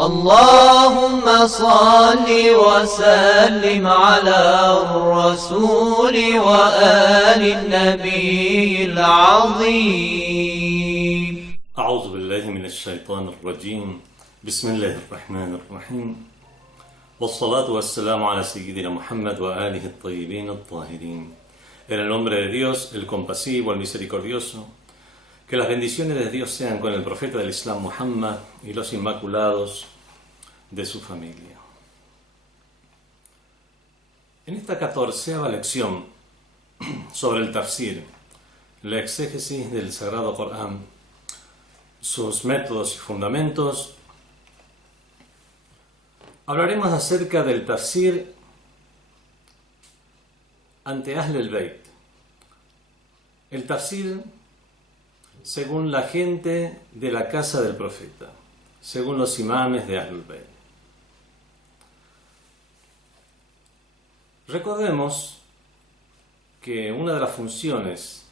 اللهم صل وسلم على الرسول وآل النبي العظيم. أعوذ بالله من الشيطان الرجيم. بسم الله الرحمن الرحيم. والصلاة والسلام على سيدنا Muhammad وآله الطيبين الطاهرين. En el nombre de Dios, el compasivo, el misericordioso, que las bendiciones de Dios sean con el profeta del Islam Muhammad y los inmaculados de su familia. En esta 14ª lección sobre el tafsir, la exégesis del Sagrado Corán, sus métodos y fundamentos, hablaremos acerca del tafsir ante Ahl al-Bayt. El tafsir según la gente de la casa del profeta, según los imames de Ahl al-Bayt. Recordemos que una de las funciones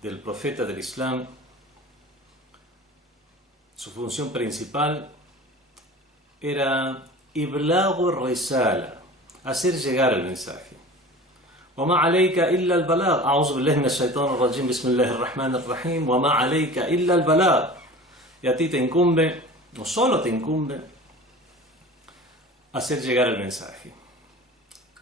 del profeta del Islam, su función principal, era iblagu risala, hacer llegar el mensaje. وما عليك إلا البلاغ. أعوذ بالله من الشيطان الرجيم. بسم الله الرحمن الرحيم. وما عليك إلا البلاغ. Y a ti te incumbe, no solo te incumbe, hacer llegar el mensaje.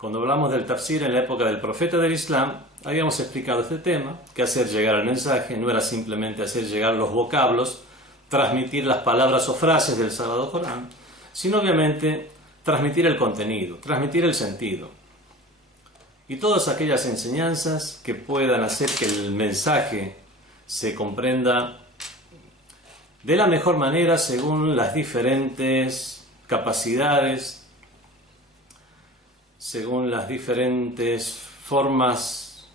Cuando hablamos del tafsir en la época del profeta del Islam, habíamos explicado este tema, que hacer llegar el mensaje no era simplemente hacer llegar los vocablos, transmitir las palabras o frases del Sagrado Corán, sino obviamente transmitir el contenido, transmitir el sentido y todas aquellas enseñanzas que puedan hacer que el mensaje se comprenda de la mejor manera según las diferentes capacidades, según las diferentes formas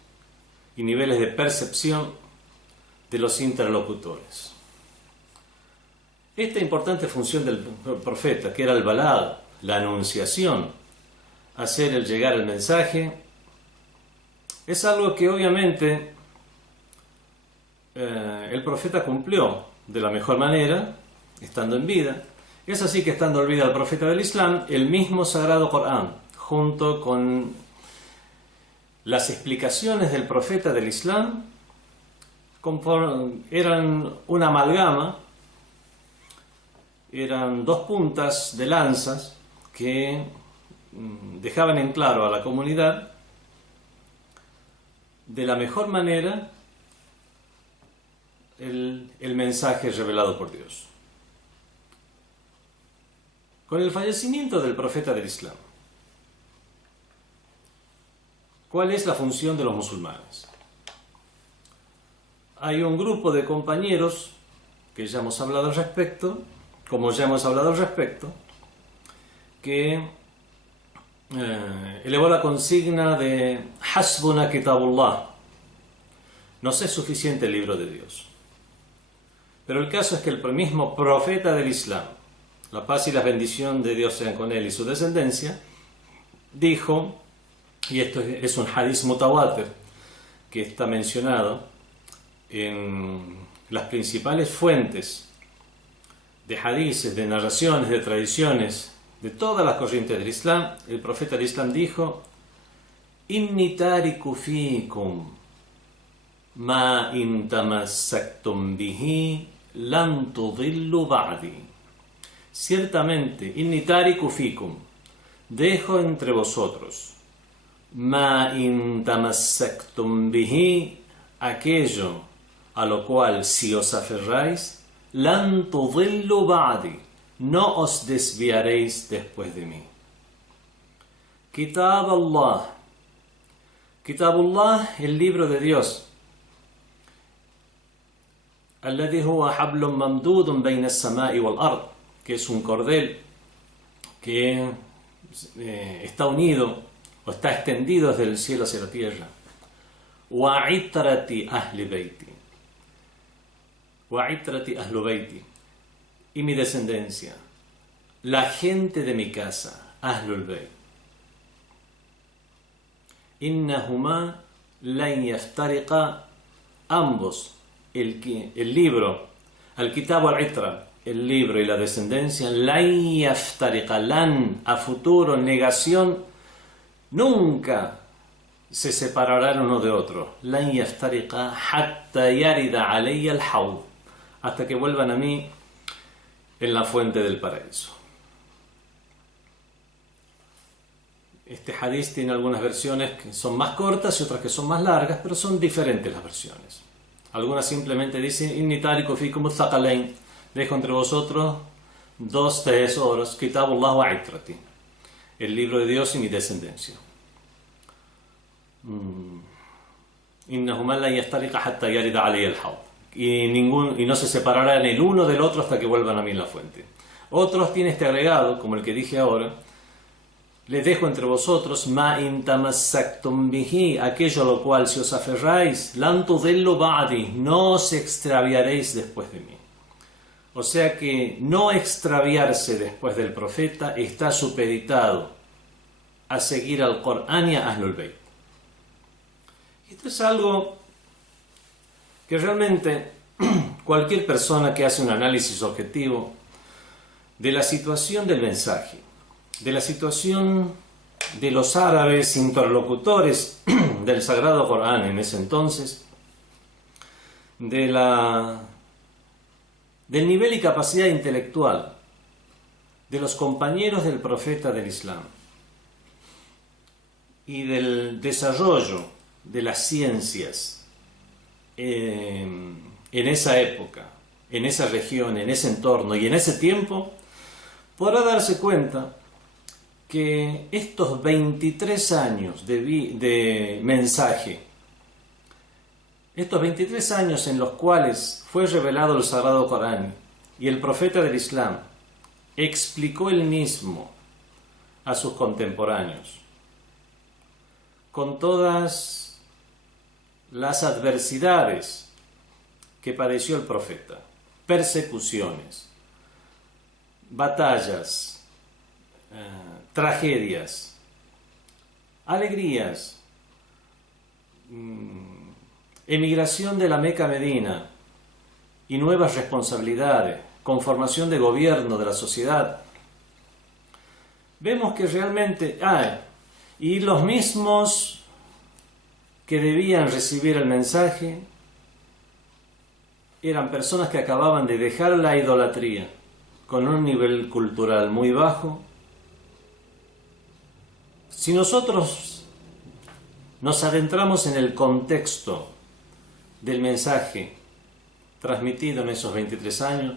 y niveles de percepción de los interlocutores. Esta importante función del profeta, que era el balagh, la anunciación, hacer el llegar el mensaje, es algo que obviamente el profeta cumplió de la mejor manera, estando en vida. Es así que, estando en vida el profeta del Islam, el mismo Sagrado Corán, junto con las explicaciones del profeta del Islam, eran una amalgama, eran dos puntas de lanzas que dejaban en claro a la comunidad de la mejor manera el mensaje revelado por Dios. Con el fallecimiento del profeta del Islam, ¿cuál es la función de los musulmanes? Hay un grupo de compañeros que ya hemos hablado al respecto, que elevó la consigna de Hasbuna Kitabullah, nos es suficiente el libro de Dios. Pero el caso es que el mismo profeta del Islam, la paz y la bendición de Dios sean con él y su descendencia, dijo, y esto es un hadith mutawatir que está mencionado en las principales fuentes de hadices, de narraciones, de tradiciones de todas las corrientes del Islam, el profeta del Islam dijo: Inni tariku fikum ma in tamassaktum bihi lan tudillu ba'di. Ciertamente, inni tariku fikum, dejo entre vosotros, ma in tamassaktum bihi, aquello a lo cual si os aferráis, lan tudillu ba'di, no os desviaréis después de mí. Kitab Allah. Kitabullah, el libro de Dios. Alladhi huwa hablun mamdudun bayna as-sama'i wal ard, que es un cordel que está unido o está extendido desde el cielo hacia la tierra. Wa itrati ahli bayti. Wa itrati ahlu bayti. Y mi descendencia, la gente de mi casa, Ahlul Bayt. Innahuma lan yaftariqa, ambos, el libro, al-Kitab al-Itra, el libro y la descendencia, lan yaftariqa, lan, a futuro, negación, nunca se separarán uno de otro. Lan yaftariqa hatta yarida alayya al-hawd, hasta que vuelvan a mí en la fuente del paraíso. Este hadith tiene algunas versiones que son más cortas y otras que son más largas, pero son diferentes las versiones. Algunas simplemente dicen: Inni tariku fikum ath-thaqalayn, dejo entre vosotros dos tesoros, Kitabullah wa itrati, el libro de Dios y mi descendencia. Innahuma la yastariqa hatta yarida alayya al-hawd, y no se separarán el uno del otro hasta que vuelvan a mí en la fuente. Otros tienen este agregado, como el que dije ahora: les dejo entre vosotros ma in tamassaktum bihi, aquello a lo cual si os aferráis, lan tudillu ba'di, no os extraviaréis después de mí. O sea que no extraviarse después del profeta está supeditado a seguir al Corán y a Ahlul Bayt. Esto es algo que realmente cualquier persona que hace un análisis objetivo de la situación del mensaje, de la situación de los árabes interlocutores del Sagrado Corán en ese entonces, del nivel y capacidad intelectual de los compañeros del profeta del Islam y del desarrollo de las ciencias en esa época, en esa región, en ese entorno y en ese tiempo, podrá darse cuenta que estos 23 años de mensaje, estos 23 años en los cuales fue revelado el Sagrado Corán y el profeta del Islam explicó él mismo a sus contemporáneos, con todas las adversidades que padeció el profeta, persecuciones, batallas, tragedias, alegrías, emigración de la Meca a Medina y nuevas responsabilidades, conformación de gobierno de la sociedad. Vemos que realmente y los mismos que debían recibir el mensaje eran personas que acababan de dejar la idolatría con un nivel cultural muy bajo. Si nosotros nos adentramos en el contexto del mensaje transmitido en esos 23 años,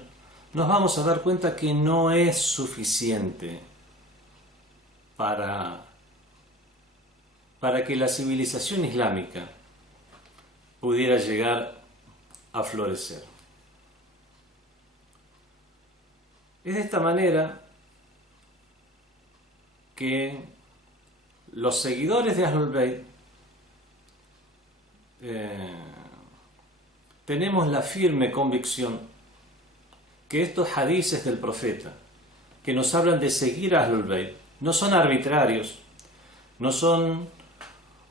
nos vamos a dar cuenta que no es suficiente para que la civilización islámica pudiera llegar a florecer. Es de esta manera que los seguidores de Ahlul Bayt tenemos la firme convicción que estos hadices del profeta que nos hablan de seguir a Ahlul Bayt no son arbitrarios, no son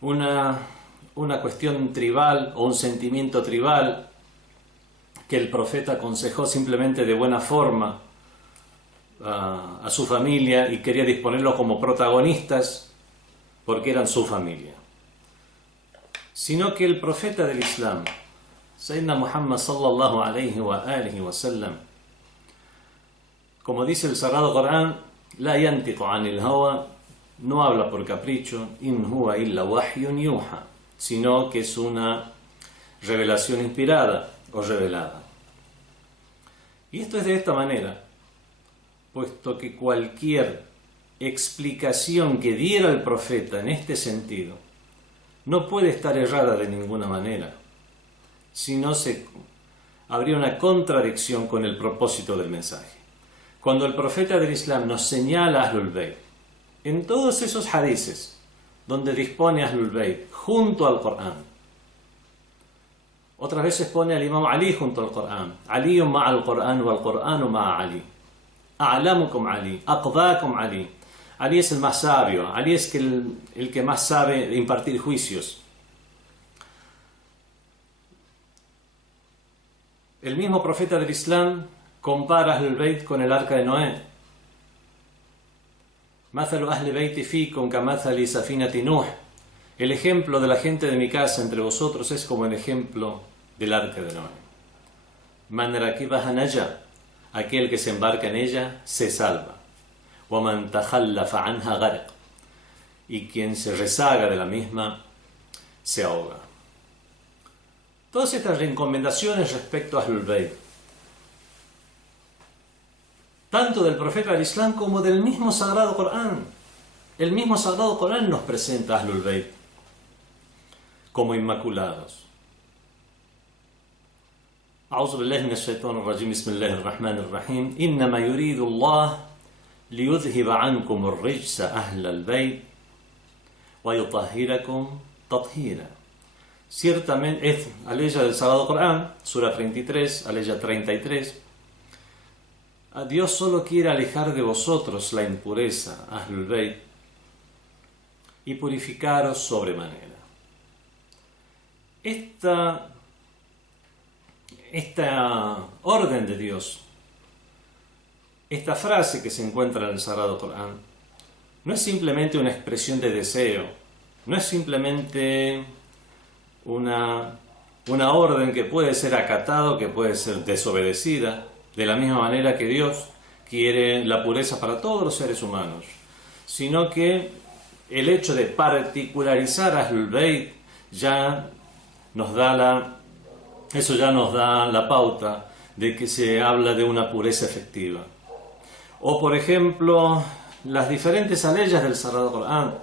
una cuestión tribal o un sentimiento tribal que el profeta aconsejó simplemente de buena forma a su familia y quería disponerlos como protagonistas porque eran su familia, sino que el profeta del Islam, Sayyidina Muhammad sallallahu alayhi wa alihi wa sallam, como dice el Sagrado Corán, la yantiqu anil hawa, no habla por capricho, in huwa illa wahyun yuha, sino que es una revelación inspirada o revelada. Y esto es de esta manera, puesto que cualquier explicación que diera el profeta en este sentido no puede estar errada de ninguna manera, si no habría una contradicción con el propósito del mensaje. Cuando el profeta del Islam nos señala a Ahlul Bayt, en todos esos hadices donde dispone a Ahlul Bayt junto al Corán, otras veces pone al Imam Ali junto al Corán, Ali ma'al Corán wal Corán ma'a Ali, a'lamukum Ali, aqdakum Ali. Ali es el más sabio, Ali es el que más sabe impartir juicios. El mismo profeta del Islam compara Ahlul Bayt con el arca de Noé. Mathalu ahli bayti fikum kamathali safinati Nuh. El ejemplo de la gente de mi casa entre vosotros es como el ejemplo del arca de Noé. Man rakibaha naja, aquel que se embarca en ella se salva. Wa man takhallafa anha gharq, y quien se rezaga de la misma se ahoga. Todas estas recomendaciones respecto a Ahlul Bayt, tanto del profeta del Islam como del mismo Sagrado Corán. El mismo Sagrado Corán nos presenta a Ahlul Bayt como inmaculados. أعوذ بالله من الشيطان الرجيم بسم الله الرحمن الرحيم إنما يريد الله ليذهب عنكم الرجس أهل البيت ويطهركم تطهيرا. Ciertamente, es aleya del Sagrado Corán, Sura 33, aleya 33. A Dios solo quiere alejar de vosotros la impureza, Ahlul Bayt, y purificaros sobremanera. Esta orden de Dios, esta frase que se encuentra en el Sagrado Corán, no es simplemente una expresión de deseo, no es simplemente una orden que puede ser acatada o que puede ser desobedecida, de la misma manera que Dios quiere la pureza para todos los seres humanos, sino que el hecho de particularizar a Ahlul Bayt ya nos da la pauta de que se habla de una pureza efectiva. O por ejemplo, las diferentes aleyas del Sagrado Corán,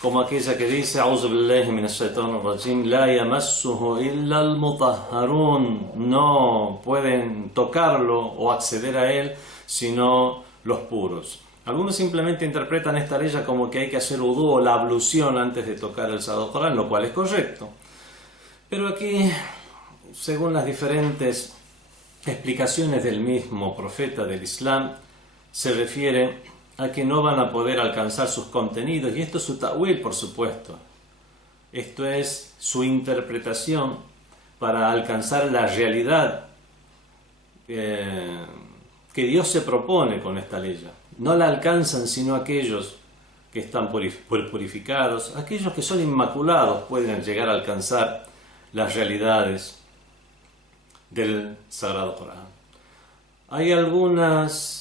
como aquella que dice A'udhu billahi minash shaitanir rajim, la yamassuhu illa al-mutahharun, no pueden tocarlo o acceder a él sino los puros. Algunos simplemente interpretan esta aleya como que hay que hacer udú o la ablución antes de tocar el Sagrado Corán, lo cual es correcto. Pero aquí, según las diferentes explicaciones del mismo profeta del Islam, se refiere a que no van a poder alcanzar sus contenidos, y esto es su ta'wil, por supuesto. Esto es su interpretación para alcanzar la realidad que Dios se propone con esta ley. No la alcanzan sino aquellos que están purificados, aquellos que son inmaculados pueden llegar a alcanzar las realidades del Sagrado Corán. Hay algunas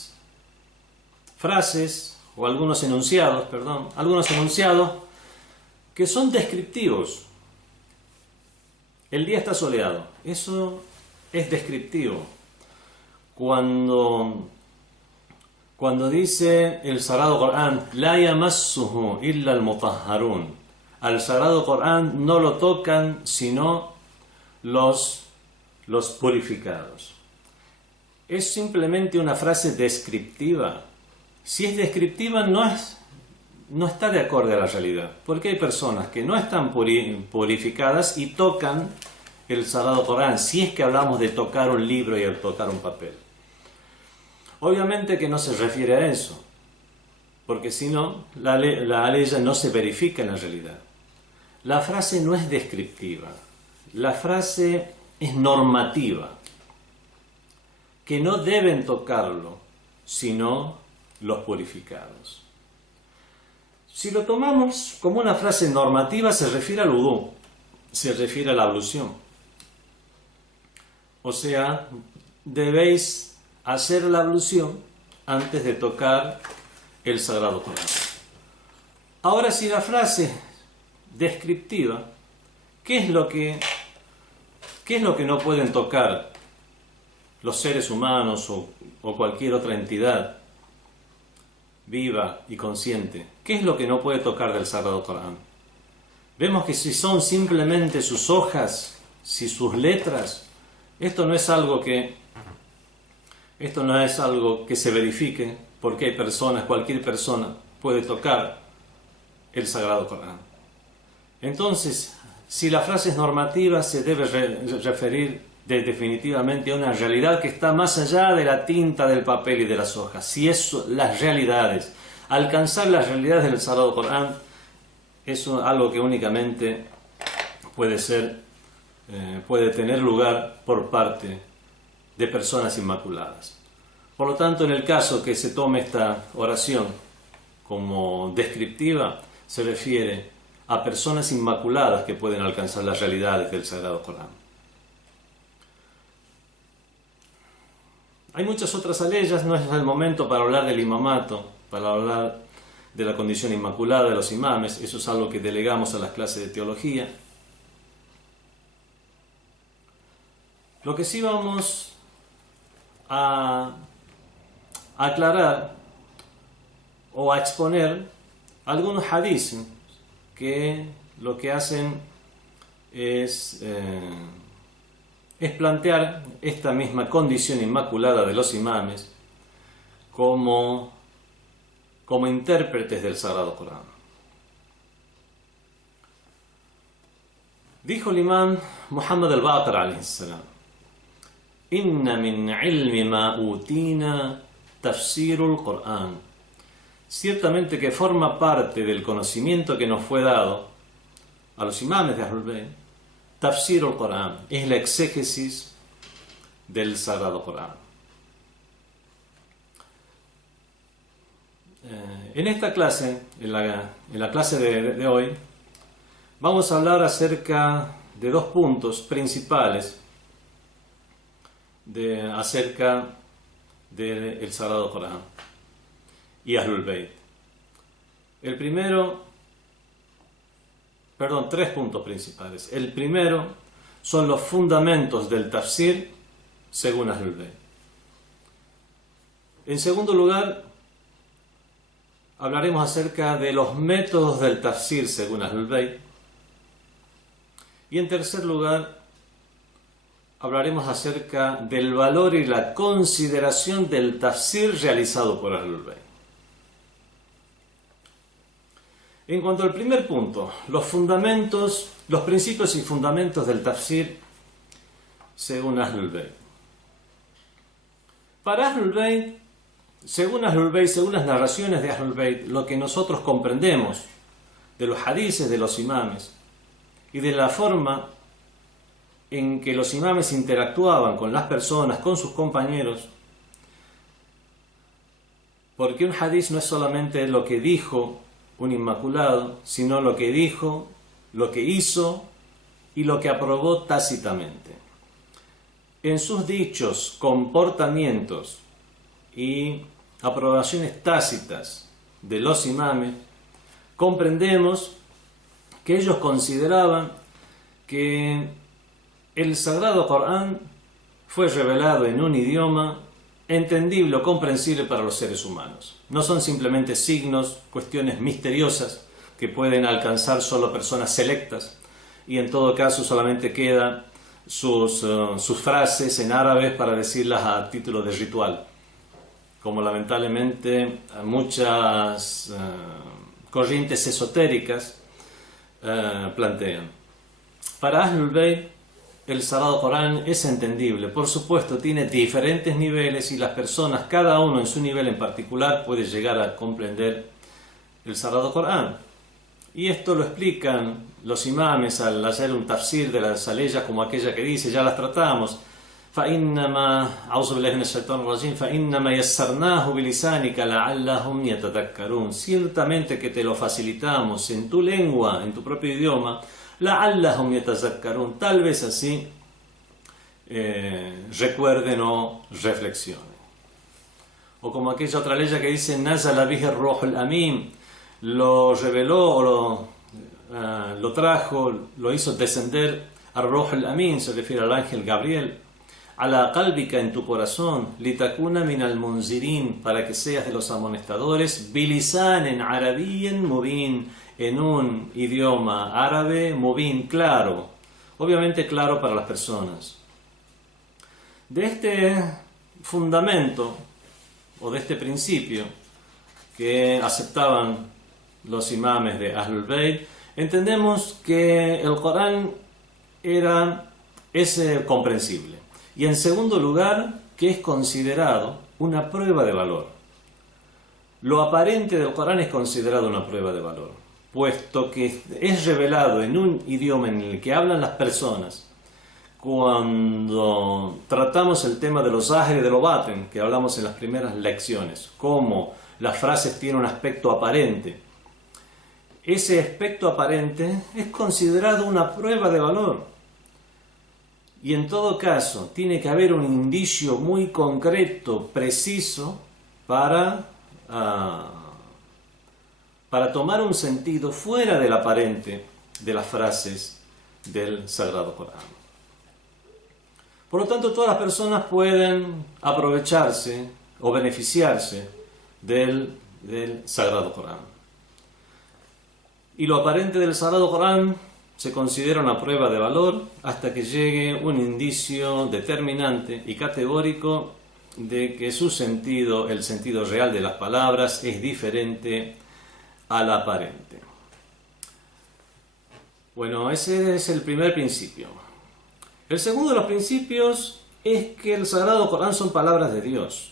frases o algunos enunciados que son descriptivos. El día está soleado, eso es descriptivo. Cuando dice el Sagrado Corán, la yamassuhu illa al-mutahharun, al Sagrado Corán no lo tocan sino los purificados. Es simplemente una frase descriptiva. Si es descriptiva, no está de acuerdo a la realidad, porque hay personas que no están purificadas y tocan el Sagrado Corán, si es que hablamos de tocar un libro y tocar un papel. Obviamente que no se refiere a eso, porque si no, la ley no se verifica en la realidad. La frase no es descriptiva, la frase es normativa, que no deben tocarlo, sino los purificados. Si lo tomamos como una frase normativa, se refiere al udú, se refiere a la ablución. O sea, debéis hacer la ablución antes de tocar el Sagrado Corán. Ahora, si la frase descriptiva, ¿qué es lo que no pueden tocar los seres humanos o cualquier otra entidad viva y consciente? ¿Qué es lo que no puede tocar del Sagrado Corán? Vemos que si son simplemente sus hojas, si sus letras, esto no es algo que se verifique, porque hay personas, cualquier persona puede tocar el Sagrado Corán. Entonces, si la frase es normativa, se debe referir definitivamente a una realidad que está más allá de la tinta, del papel y de las hojas. Si es las realidades, alcanzar las realidades del Sagrado Corán es algo que únicamente puede tener lugar por parte de personas inmaculadas. Por lo tanto, en el caso que se tome esta oración como descriptiva, se refiere a personas inmaculadas que pueden alcanzar las realidades del Sagrado Corán. Hay muchas otras aleyas, no es el momento para hablar del imamato, para hablar de la condición inmaculada de los imames, eso es algo que delegamos a las clases de teología. Lo que sí vamos a aclarar o a exponer algunos hadices que lo que hacen es plantear esta misma condición inmaculada de los imames como intérpretes del Sagrado Corán. Dijo el imam Muhammad al-Baqir alayhi salam: Inna min ilmi ma utina tafsirul Qur'an. Ciertamente que forma parte del conocimiento que nos fue dado a los imames de Ahlul Bayt, tafsirul Qur'an, es la exégesis del Sagrado Corán. En esta clase, en la clase de hoy, vamos a hablar acerca de dos puntos principales acerca del Sagrado Corán y Ahlul Bayt. Tres puntos principales. El primero son los fundamentos del tafsir según Ahlul Bayt. En segundo lugar, hablaremos acerca de los métodos del tafsir según Ahlul Bayt. Y en tercer lugar, hablaremos acerca del valor y la consideración del tafsir realizado por Ahlul Bayt. En cuanto al primer punto, los principios y fundamentos del tafsir según Ahlul Bayt. Para Ahlul Bayt, según las narraciones de Ahlul Bayt, lo que nosotros comprendemos de los hadices de los imames y de la forma en que los imames interactuaban con las personas, con sus compañeros, porque un hadiz no es solamente lo que dijo un inmaculado, sino lo que dijo, lo que hizo y lo que aprobó tácitamente. En sus dichos, comportamientos y aprobaciones tácitas de los imames, comprendemos que ellos consideraban que el Sagrado Corán fue revelado en un idioma entendible o comprensible para los seres humanos. No son simplemente signos, cuestiones misteriosas que pueden alcanzar solo personas selectas, y en todo caso solamente quedan sus frases en árabe para decirlas a título de ritual, como lamentablemente muchas corrientes esotéricas plantean. Para Ahlul Bayt, el Sagrado Corán es entendible. Por supuesto, tiene diferentes niveles y las personas, cada uno en su nivel en particular, puede llegar a comprender el Sagrado Corán. Y esto lo explican los imames al hacer un tafsir de las aleyas, como aquella que dice, ya las tratamos, ciertamente que te lo facilitamos en tu lengua, en tu propio idioma, لعلهم يتذكرون, tal vez así recuerden o reflexionen. O como aquella otra ley que dice نزل به الروح الأمين, lo reveló o lo trajo, lo hizo descender al Ruh al-Amin, se refiere al ángel Gabriel, ala qalbika, en tu corazón, litakuna min al-munzirin, para que seas de los amonestadores, bilisanen arabiyyen mubin, en un idioma árabe, mubin, claro, obviamente claro para las personas. De este fundamento, o de este principio, que aceptaban los imames de Ahlul Bayt, entendemos que el Corán es comprensible. Y en segundo lugar, que es considerado una prueba de valor. Lo aparente del Corán es considerado una prueba de valor, puesto que es revelado en un idioma en el que hablan las personas, cuando tratamos el tema de los zahir y de los batin, que hablamos en las primeras lecciones, cómo las frases tienen un aspecto aparente. Ese aspecto aparente es considerado una prueba de valor. Y en todo caso, tiene que haber un indicio muy concreto, preciso, para tomar un sentido fuera del aparente de las frases del Sagrado Corán. Por lo tanto, todas las personas pueden aprovecharse o beneficiarse del Sagrado Corán. Y lo aparente del Sagrado Corán se considera una prueba de valor hasta que llegue un indicio determinante y categórico de que su sentido, el sentido real de las palabras, es diferente al aparente. Bueno, ese es el primer principio. El segundo de los principios es que el Sagrado Corán son palabras de Dios.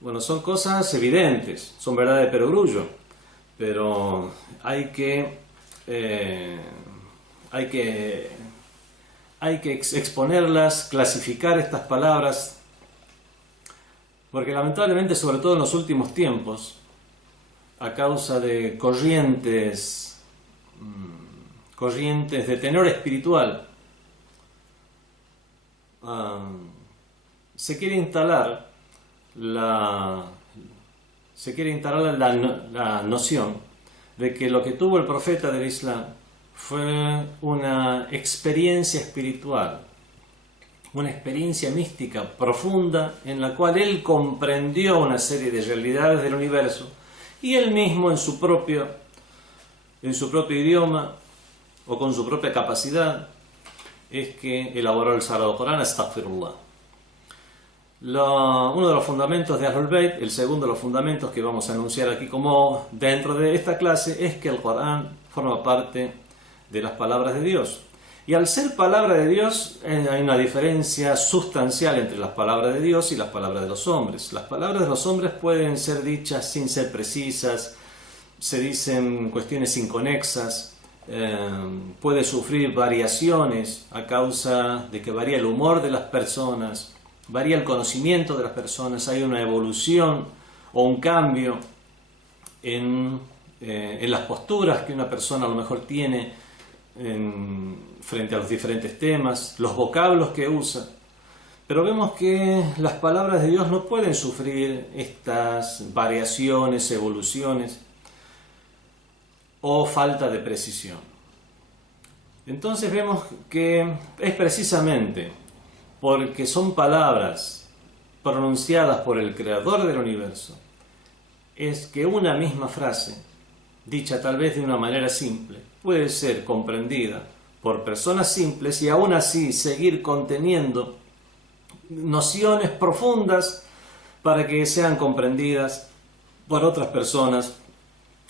Bueno, son cosas evidentes, son verdad de perogrullo, pero hay que exponerlas, clasificar estas palabras, porque lamentablemente, sobre todo en los últimos tiempos, a causa de corrientes de tenor espiritual, se quiere instalar la noción de que lo que tuvo el profeta del Islam fue una experiencia espiritual, una experiencia mística profunda en la cual él comprendió una serie de realidades del universo y él mismo en su propio idioma o con su propia capacidad es que elaboró el Sagrado Corán, Astaghfirullah. Uno de los fundamentos de Ahlul Bayt, el segundo de los fundamentos que vamos a anunciar aquí como dentro de esta clase, es que el Corán forma parte de las palabras de Dios. Y al ser palabra de Dios, hay una diferencia sustancial entre las palabras de Dios y las palabras de los hombres. Las palabras de los hombres pueden ser dichas sin ser precisas, se dicen cuestiones inconexas, puede sufrir variaciones a causa de que varía el humor de las personas, varía el conocimiento de las personas, hay una evolución o un cambio en las posturas que una persona a lo mejor tiene frente a los diferentes temas, los vocablos que usa. Pero vemos que las palabras de Dios no pueden sufrir estas variaciones, evoluciones o falta de precisión. Entonces vemos que es precisamente porque son palabras pronunciadas por el Creador del universo, es que una misma frase, dicha tal vez de una manera simple, puede ser comprendida por personas simples y aún así seguir conteniendo nociones profundas para que sean comprendidas por otras personas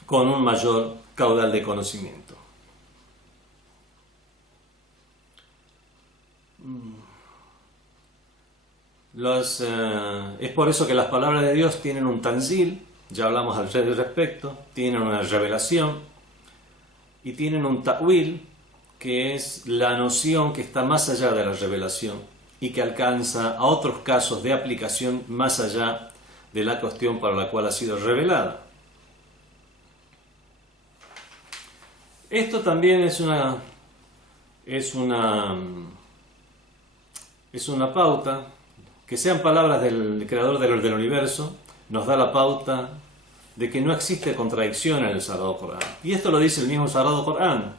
con un mayor caudal de conocimiento. Es por eso que las palabras de Dios tienen un tanzil, ya hablamos al respecto, tienen una revelación y tienen un ta'wil, que es la noción que está más allá de la revelación y que alcanza a otros casos de aplicación más allá de la cuestión para la cual ha sido revelada. Esto también es una pauta, que sean palabras del Creador del universo, nos da la pauta de que no existe contradicción en el Sagrado Corán. Y esto lo dice el mismo Sagrado Corán.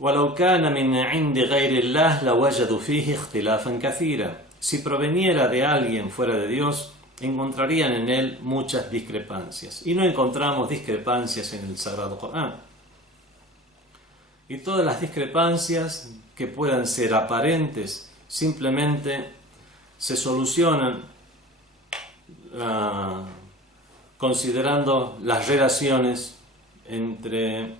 وَلَوْ كَانَ مِنْ عِنْدِ غَيْرِ اللَّهِ لَوَجَدُوا فِيهِ اخْتِلَافًا كَثِيرًا. Si proveniera de alguien fuera de Dios, encontrarían en él muchas discrepancias. Y no encontramos discrepancias en el Sagrado Corán. Y todas las discrepancias que puedan ser aparentes simplemente se solucionan considerando las relaciones entre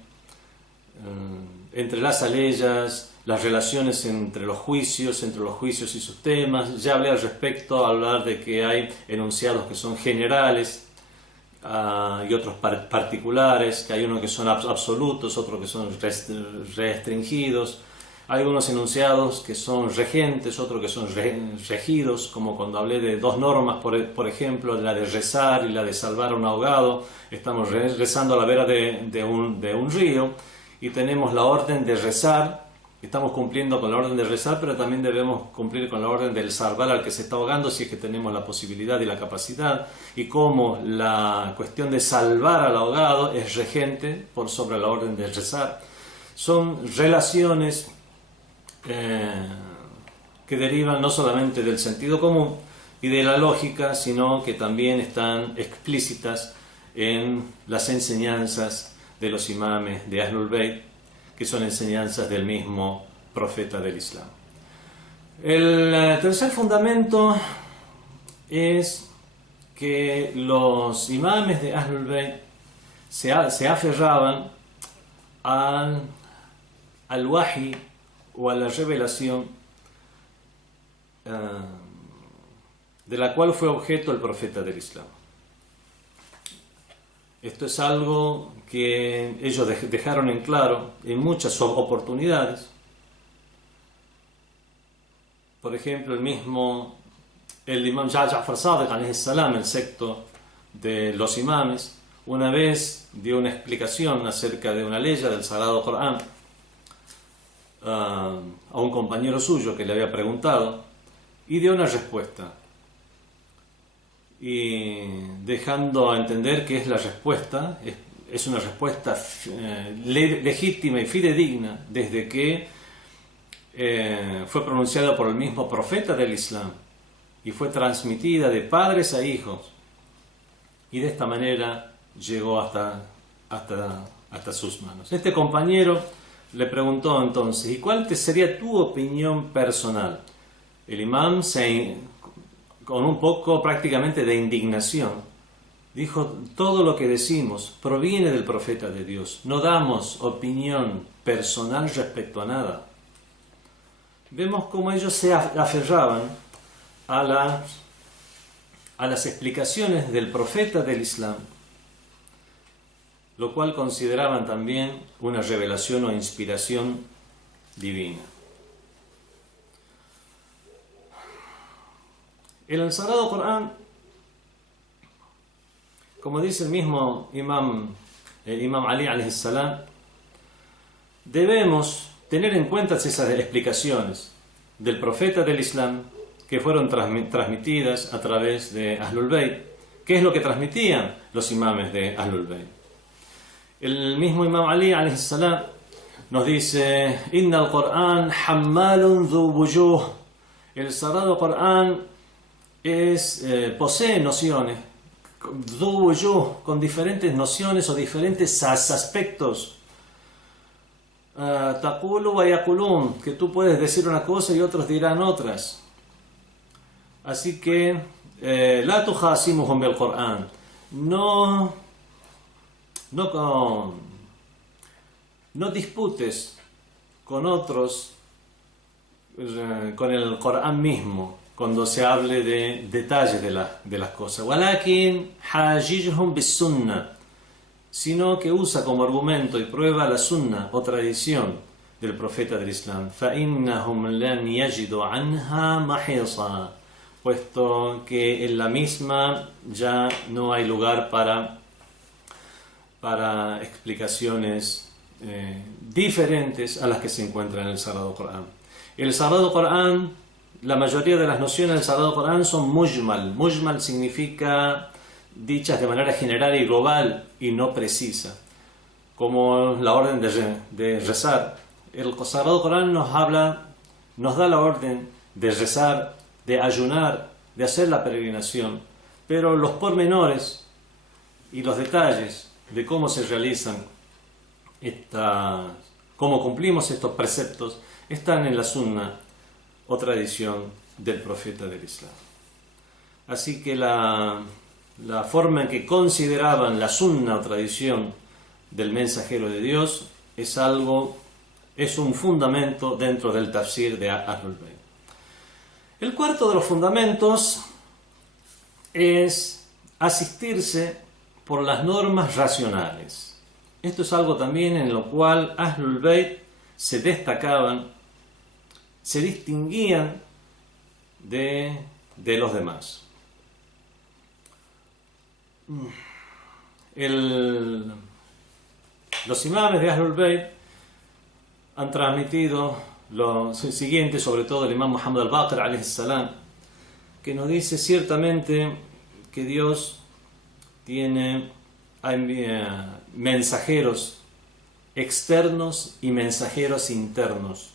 las aleyas, las relaciones entre los juicios y sus temas. Ya hablé al respecto, hablar de que hay enunciados que son generales y otros particulares, que hay unos que son absolutos, otros que son restringidos. Hay unos enunciados que son regentes, otros que son regidos, como cuando hablé de dos normas, por ejemplo, la de rezar y la de salvar a un ahogado. Estamos rezando a la vera de un río y tenemos la orden de rezar. Estamos cumpliendo con la orden de rezar, pero también debemos cumplir con la orden del salvar al que se está ahogando si es que tenemos la posibilidad y la capacidad, y cómo la cuestión de salvar al ahogado es regente por sobre la orden de rezar. Son relaciones que derivan no solamente del sentido común y de la lógica, sino que también están explícitas en las enseñanzas de los imames de Ahlul Bayt, que son enseñanzas del mismo profeta del Islam. El tercer fundamento es que los imames de Ahlul Bayt se aferraban al wahi o a la revelación de la cual fue objeto el profeta del Islam. Esto es algo que ellos dejaron en claro en muchas oportunidades. Por ejemplo, el imam Ja'far Sadiq alayhi salam, el sexto de los imames, una vez dio una explicación acerca de una ley del Sagrado Corán a un compañero suyo que le había preguntado, y dio una respuesta, y dejando a entender que es la respuesta, es una respuesta legítima y fidedigna desde que fue pronunciada por el mismo profeta del Islam y fue transmitida de padres a hijos, y de esta manera llegó hasta sus manos. Este compañero le preguntó entonces: ¿y cuál sería tu opinión personal? El imam, con un poco prácticamente de indignación, dijo: todo lo que decimos proviene del profeta de Dios, no damos opinión personal respecto a nada. Vemos cómo ellos se aferraban a las explicaciones del profeta del Islam, lo cual consideraban también una revelación o inspiración divina. El Sagrado Corán, como dice el mismo Imam Ali alayhi salam, debemos tener en cuenta esas explicaciones del profeta del Islam que fueron transmitidas a través de Ahlul Bayt. ¿Qué es lo que transmitían los imames de Ahlul Bayt? El mismo Imam Ali alayhi salam nos dice: Inna al-Qur'an hammalun dhu wujuh. El Sagrado Corán posee nociones, dhu wujuh, con diferentes nociones o diferentes aspectos. Taqulu wa yaqulun, que tú puedes decir una cosa y otros dirán otras. Así que la tukhasimuhum bil Qur'an, no disputes con otros con el Corán mismo cuando se hable de detalles de las cosas. Walakin hajijhum bis sunnah, sino que usa como argumento y prueba la sunna o tradición del profeta del Islam. فَإِنَّهُمْ لَنْ يَجِدُوا عَنْهَا مَحِيصًا, puesto que en la misma ya no hay lugar para explicaciones diferentes a las que se encuentran en el Sagrado Corán. El Sagrado Corán, la mayoría de las nociones del Sagrado Corán son mujmal. Mujmal significa dichas de manera general y global y no precisa, como la orden de rezar. El Sagrado Corán nos da la orden de rezar, de ayunar, de hacer la peregrinación, pero los pormenores y los detalles de cómo se realizan cómo cumplimos estos preceptos están en la sunna o tradición del profeta del Islam. Así que la forma en que consideraban la sunna o tradición del mensajero de Dios es un fundamento dentro del tafsir de Ahlul Bayt. El cuarto de los fundamentos es asistirse por las normas racionales. Esto es algo también en lo cual Ahlul Bayt se destacaban se distinguían de los demás. Los imames de Ahlul Bayt han transmitido lo siguiente, sobre todo el imam Muhammad al-Baqir alayhi salam, que nos dice ciertamente que Dios envía mensajeros externos y mensajeros internos.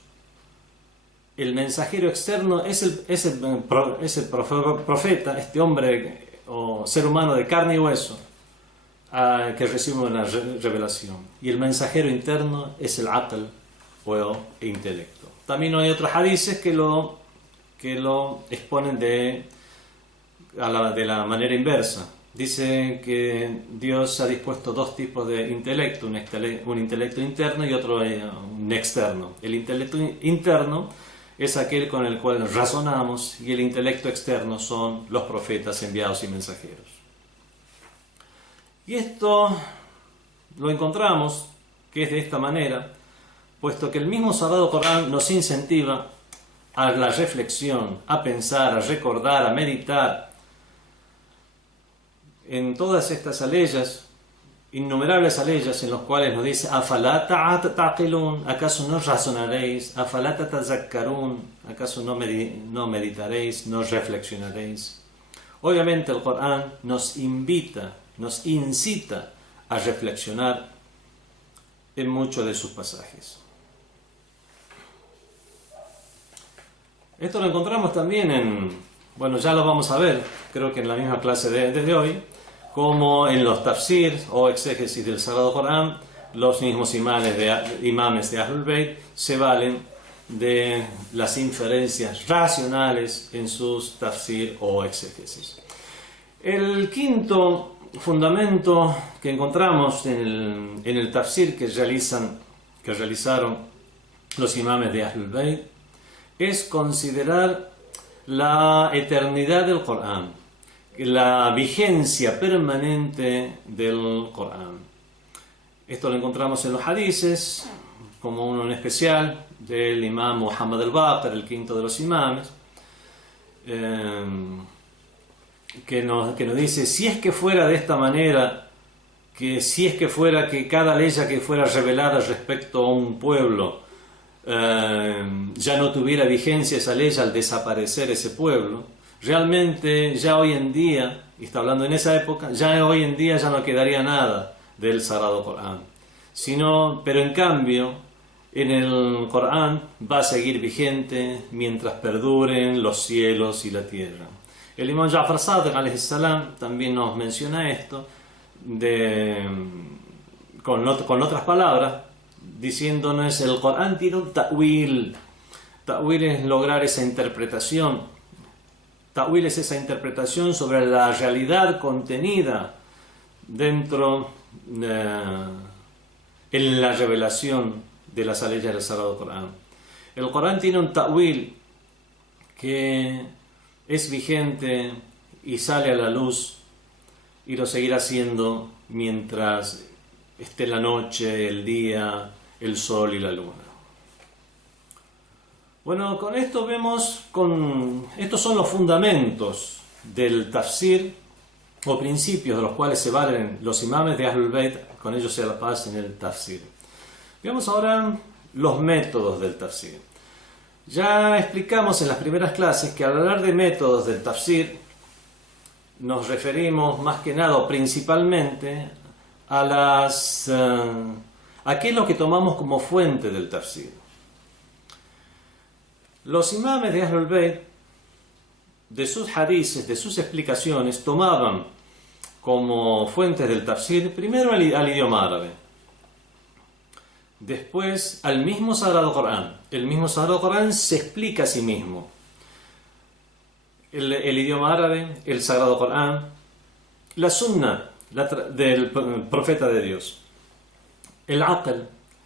El mensajero externo es el profeta, este hombre o ser humano de carne y hueso, que recibe una revelación. Y el mensajero interno es el aql o intelecto. También hay otros hadices que lo exponen de la manera inversa. Dice que Dios ha dispuesto dos tipos de intelecto, un intelecto interno y otro un externo. El intelecto interno es aquel con el cual razonamos, y el intelecto externo son los profetas enviados y mensajeros. Y esto lo encontramos que es de esta manera, puesto que el mismo Sagrado Corán nos incentiva a la reflexión, a pensar, a recordar, a meditar en todas estas aleyas, innumerables aleyas en las cuales nos dice afalá ta'qilun, ¿acaso no razonaréis? Afalá tatazakkarun, ¿acaso no meditaréis, no reflexionaréis? Obviamente el Corán nos invita, nos incita a reflexionar en muchos de sus pasajes. Esto lo encontramos también ya lo vamos a ver, creo que en la misma clase de hoy, como en los tafsir o exégesis del Sagrado Corán, los mismos imames de Ahlul Bayt se valen de las inferencias racionales en sus tafsir o exégesis. El quinto fundamento que encontramos en el tafsir que realizaron los imames de Ahlul Bayt es considerar la eternidad del Corán, la vigencia permanente del Corán. Esto lo encontramos en los hadices, como uno en especial del imam Muhammad al-Baqir, el quinto de los imames, que nos dice: si es que fuera de esta manera, si es que fuera que cada ley que fuera revelada respecto a un pueblo ya no tuviera vigencia esa ley al desaparecer ese pueblo, realmente ya hoy en día, y está hablando en esa época, ya hoy en día ya no quedaría nada del Sagrado Corán. Pero en cambio, en el Corán va a seguir vigente mientras perduren los cielos y la tierra. El imam Ja'far Sadiq alayhi salam también nos menciona esto con otras palabras, diciéndonos: el Corán tiene un ta'wil. Ta'wil es lograr esa interpretación. Ta'wil es esa interpretación sobre la realidad contenida dentro en la revelación de las leyes del Sagrado Corán. El Corán tiene un ta'wil que es vigente y sale a la luz, y lo seguirá siendo mientras esté la noche, el día, el sol y la luna. Bueno, con esto vemos, estos son los fundamentos del tafsir, o principios de los cuales se valen los imames de Ahlul Bayt, con ellos sea la paz, en el tafsir. Veamos ahora los métodos del tafsir. Ya explicamos en las primeras clases que al hablar de métodos del tafsir nos referimos más que nada o principalmente a qué es lo que tomamos como fuente del tafsir. Los imames de Ahlul Bayt, de sus hadices, de sus explicaciones, tomaban como fuentes del tafsir primero al idioma árabe, después al mismo Sagrado Corán. El mismo Sagrado Corán se explica a sí mismo. El idioma árabe, el Sagrado Corán, la Sunna del profeta de Dios, el aql,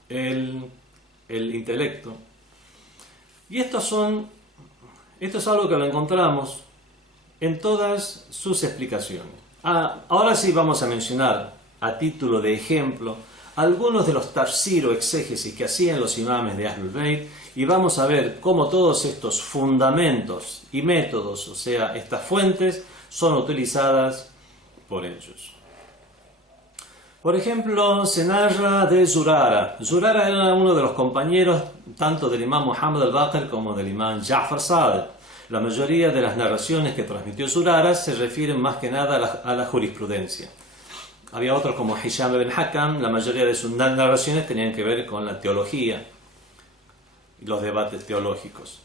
el intelecto. Y esto es algo que lo encontramos en todas sus explicaciones. Ahora sí vamos a mencionar, a título de ejemplo, algunos de los tafsir o exégesis que hacían los imames de Ahlul Bayt, y vamos a ver cómo todos estos fundamentos y métodos, o sea, estas fuentes, son utilizadas por ellos. Por ejemplo, se narra de Zurara. Zurara era uno de los compañeros tanto del imam Muhammad al-Baqir como del imam Ja'far Sadiq. La mayoría de las narraciones que transmitió Zurara se refieren más que nada a la jurisprudencia. Había otros como Hisham ibn Hakam, la mayoría de sus narraciones tenían que ver con la teología y los debates teológicos.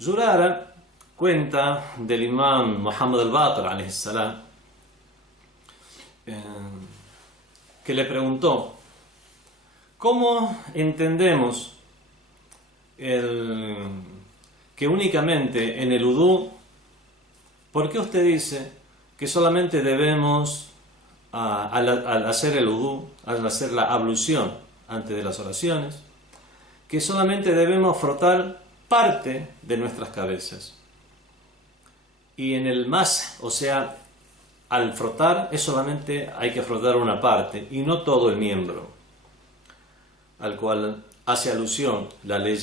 Zurara cuenta del imam Muhammad al-Baqir alayhi salam, que le preguntó: ¿cómo entendemos que únicamente en el udú, por qué usted dice que solamente debemos, al hacer el udú, al hacer la ablución antes de las oraciones, que solamente debemos frotar parte de nuestras cabezas? Y en el mas, o sea, al frotar es solamente hay que frotar una parte y no todo el miembro, al cual hace alusión la ley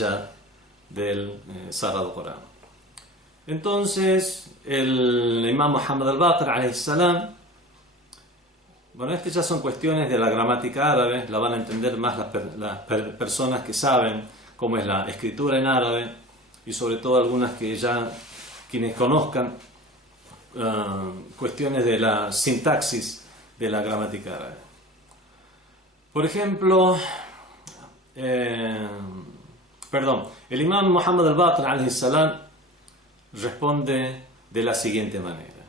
del Sagrado Corán. Entonces el imam Muhammad al-Baqir alayhi salam, bueno, estas ya son cuestiones de la gramática árabe, la van a entender más las personas que saben cómo es la escritura en árabe, y sobre todo algunas que ya quienes conozcan cuestiones de la sintaxis de la gramática árabe. Por ejemplo, el imam Muhammad al-Baqir alayhi salam responde de la siguiente manera: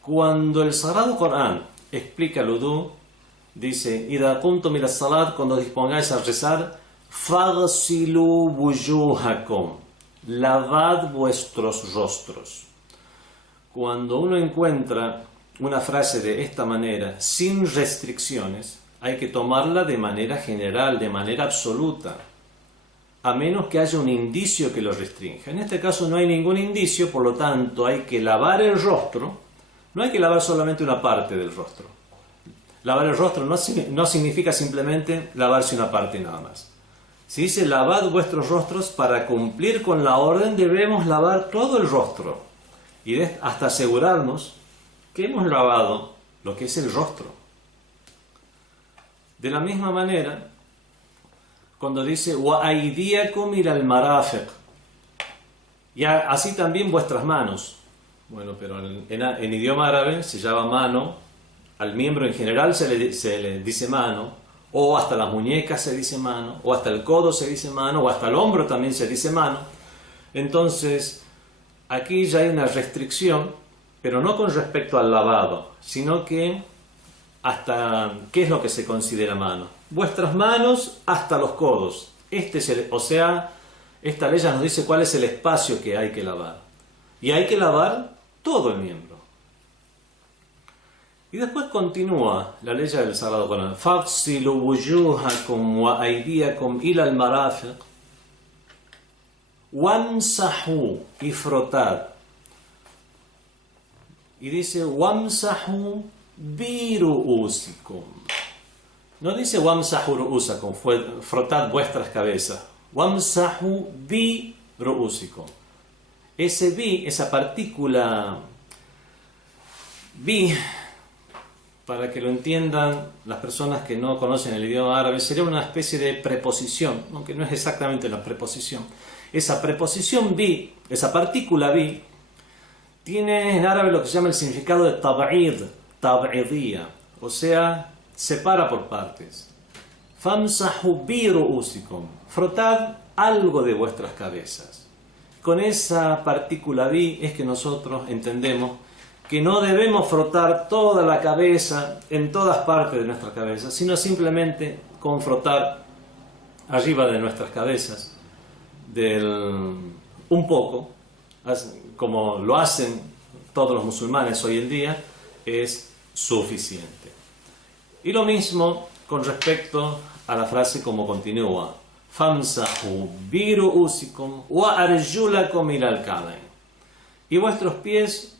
cuando el Sagrado Corán explica el udú, dice: Ida qumtum ila salat, cuando dispongáis a rezar, faghsilu wujuhakum, lavad vuestros rostros. Cuando uno encuentra una frase de esta manera, sin restricciones, hay que tomarla de manera general, de manera absoluta, a menos que haya un indicio que lo restrinja. En este caso no hay ningún indicio, por lo tanto hay que lavar el rostro. No hay que lavar solamente una parte del rostro. Lavar el rostro no significa simplemente lavarse una parte nada más. Si dice lavad vuestros rostros, para cumplir con la orden debemos lavar todo el rostro y hasta asegurarnos que hemos lavado lo que es el rostro. De la misma manera, cuando dice wa aydiyakum ila al-marafiq, y así también vuestras manos. Bueno, pero en idioma árabe se llama mano, al miembro en general se le dice mano, o hasta las muñecas se dice mano, o hasta el codo se dice mano, o hasta el hombro también se dice mano. Entonces, aquí ya hay una restricción, pero no con respecto al lavado, sino que hasta qué es lo que se considera mano. Vuestras manos hasta los codos. O sea, esta ley ya nos dice cuál es el espacio que hay que lavar. Y hay que lavar todo el miembro. Y después continúa la ley del Sagrado Corán: faghsilu wujuhakum wa aydiyakum ila al-marafiq wamsahu, y frotad. Y dice wamsahu bi ru'usikum. No dice wamsahu ru'usakum, frotad vuestras cabezas. Wamsahu bi ru'usikum. Ese bi, esa partícula bi, para que lo entiendan las personas que no conocen el idioma árabe, sería una especie de preposición, aunque no es exactamente una preposición. Esa preposición bi, esa partícula bi, tiene en árabe lo que se llama el significado de tab'id, tab'idiyya, o sea, separa por partes. Famsahu bi ru'usikum, frotad algo de vuestras cabezas. Con esa partícula bi es que nosotros entendemos que no debemos frotar toda la cabeza en todas partes de nuestra cabeza, sino simplemente con frotar arriba de nuestras cabezas un poco, como lo hacen todos los musulmanes hoy en día, es suficiente. Y lo mismo con respecto a la frase como continúa: famsahu bi ru'usikum wa arjulakum ila al-ka'bayn, y vuestros pies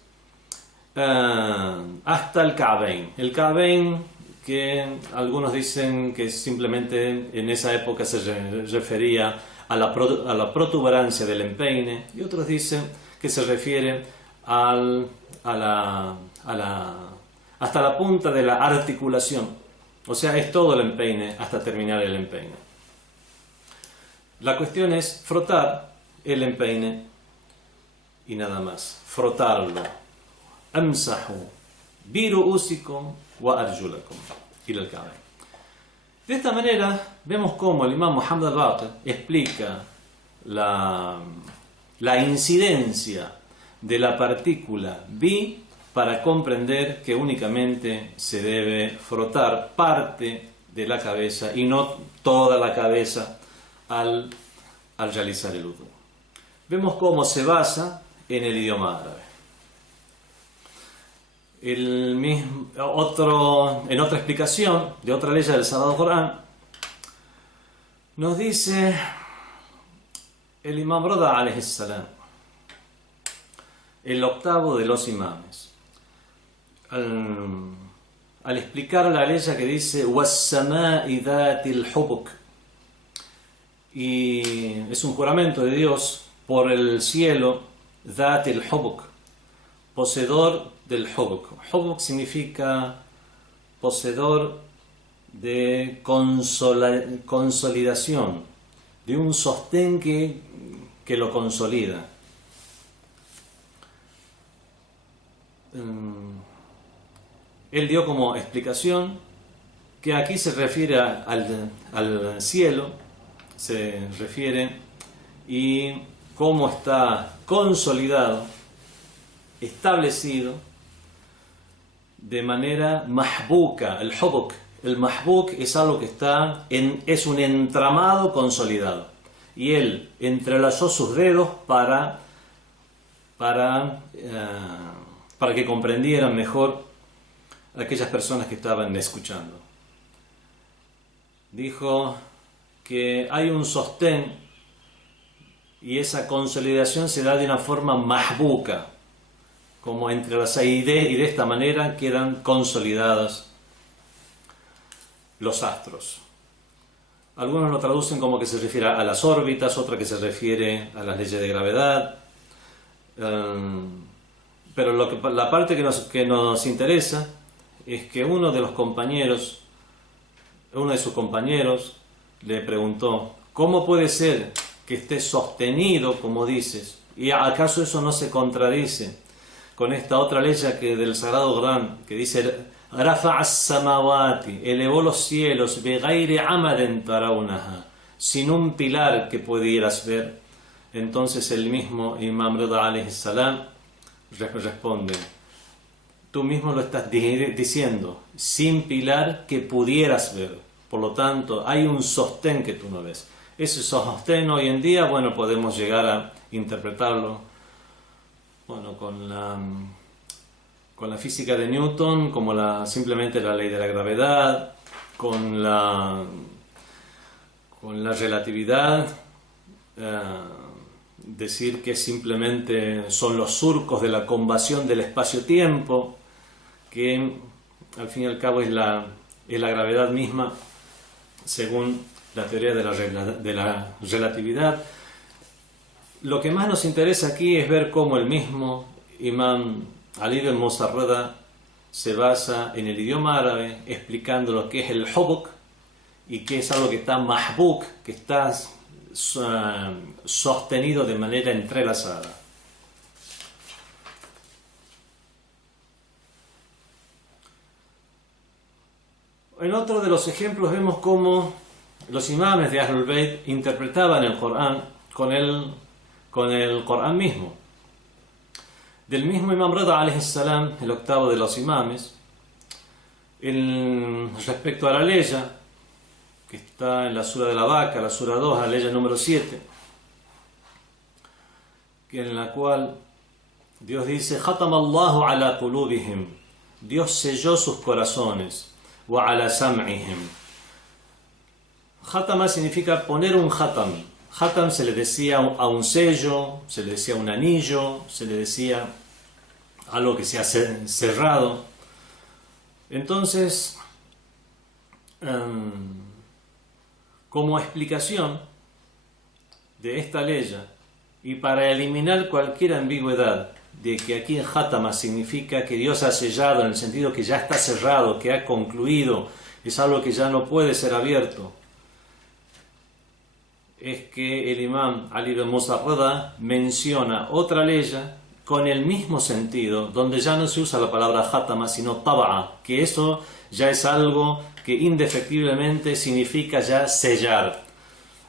hasta el Ka'bayn. El Ka'bayn, que algunos dicen que simplemente en esa época se refería a la protuberancia del empeine, y otros dicen que se refiere hasta la punta de la articulación, o sea, es todo el empeine hasta terminar el empeine. La cuestión es frotar el empeine y nada más, frotarlo. Amsahu bi ru'usikum wa arjulakum ila al-Ka'ba. De esta manera vemos cómo el imam Muhammad al-Baqir explica la incidencia de la partícula bi para comprender que únicamente se debe frotar parte de la cabeza y no toda la cabeza al realizar el wudu. Vemos cómo se basa en el idioma árabe. En otra explicación de otra ley del Sagrado Corán nos dice el imam Rida alayhi salam, el octavo de los imames, al explicar la ley que dice was-samā'i dhātil hubuk, y es un juramento de Dios por el cielo, dhātil hubuk, poseedor del hubuk. Hubuk significa poseedor de consolidación, de un sostén que lo consolida. Él dio como explicación que aquí se refiere al cielo, se refiere, y cómo está consolidado, establecido de manera mahbuka. El hubuk, el mahbuk es algo que es un entramado consolidado, y él entrelazó sus dedos para que comprendieran mejor aquellas personas que estaban escuchando. Dijo que hay un sostén y esa consolidación se da de una forma mahbuka, como entrelazada, y de esta manera quedan consolidados los astros. Algunos lo traducen como que se refiere a las órbitas, otra que se refiere a las leyes de gravedad. Pero la parte que nos interesa es que uno de sus compañeros le preguntó: ¿cómo puede ser que esté sostenido como dices? ¿Y acaso eso no se contradice con esta otra ley del Sagrado Corán que dice: Rafa'a as-samawati, elevó los cielos, beghayri amaden tarawnaha, sin un pilar que pudieras ver? Entonces el mismo imam Rida alayhi salam responde: tú mismo lo estás diciendo, sin pilar que pudieras ver. Por lo tanto, hay un sostén que tú no ves. Ese sostén hoy en día, podemos llegar a interpretarlo con la física de Newton, como simplemente la ley de la gravedad, con la relatividad, decir que simplemente son los surcos de la convección del espacio-tiempo, que al fin y al cabo es la gravedad misma, según la teoría de la relatividad. Lo que más nos interesa aquí es ver cómo el mismo imam Ali ibn Musa Rida se basa en el idioma árabe, explicando lo que es el hubuk, y que es algo que está mahbuk, que está sostenido de manera entrelazada. En otro de los ejemplos vemos cómo los imames de Ahlul Bayt interpretaban el Corán con el Corán mismo. Del mismo imam Rida alayhi salam, el octavo de los imames, respecto a la ley que está en la sura de la vaca, la sura 2, la ley número 7, en la cual Dios dice: Khatama Allahu ala qulubihim, Dios selló sus corazones, wa ala sam'ihim. Khatama significa poner un khatam. Khatam se le decía a un sello, se le decía a un anillo, se le decía algo que se ha cerrado. Entonces, como explicación de esta ley y para eliminar cualquier ambigüedad de que aquí en Hatama significa que Dios ha sellado, en el sentido que ya está cerrado, que ha concluido, es algo que ya no puede ser abierto, es que el imam Ali ibn Musa Rada menciona otra ley con el mismo sentido, donde ya no se usa la palabra Hatama, sino Taba'a, que eso ya es algo que indefectiblemente significa ya sellar.